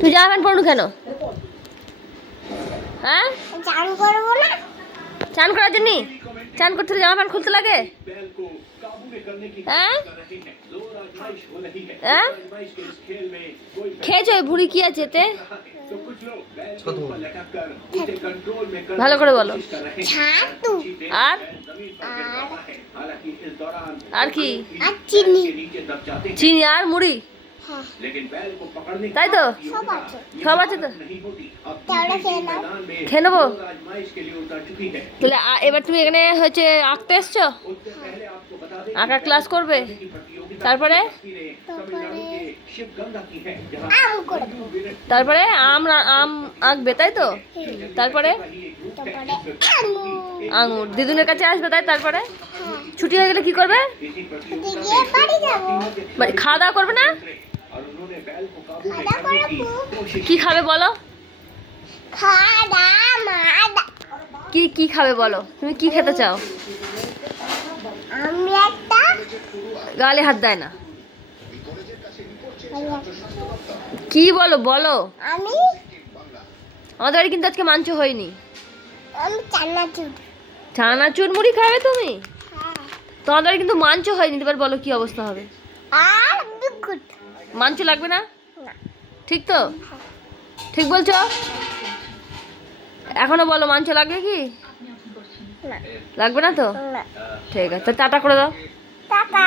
তুই জামা প্যান্ট পরনু কেন? হ্যাঁ, চান করবো না। চান করার জন্য? চান করতে জামা প্যান্ট খুলতে লাগে? হ্যাঁ হ্যাঁ, খেয়েছো? ভুড়ি কি আছে এতে? ভালো করে বলো। ছাতু আর আর কি? আর চিনি। চিনি আর মুড়ি, হ্যাঁ, তাই তো? সব আছে। সব আছে তো, তাহলে খেয়ে নাও। খেয়ে নেবো। তাহলে এবার তুমি এখানে হচ্ছে আঁকতে এসছো, আঁকার ক্লাস করবে, তারপরে আম করবো। তারপরে আম আম আঁকবে, তাই তো? তারপরে তারপরে আঙুর। আঙুর দিদুনের কাছে আসবে, তাই? তারপরে ছুটি হয়ে গেলে কি করবে? ছুটি গিয়ে বাড়ি যাবো। খাওয়া দাওয়া করবে না? খাওয়া করবো। কি খাবে বলো? খাওয়া মাদা। কি কি খাবে বলো? তুমি কি খেতে চাও? আমি একটা গালে হাত দেয় না। কি বলো বলো? আমি আমাদের বাড়ি কিন্তু আজকে মাংস হয়নি। আমি চানাচুর। চানাচুর মুড়ি খাবে তুমি? হ্যাঁ, তোমাদের বাড়ি কিন্তু মাংস হয়নি, এবার বলো কি অবস্থা হবে? আর বিস্কুট। মাংস লাগবে না? না। ঠিক তো? ঠিক বলছো? এখনো বলো, মাংস লাগবে কি? না। লাগবে না তো? না। ঠিক আছে, টাটা করে দাও। টাটা।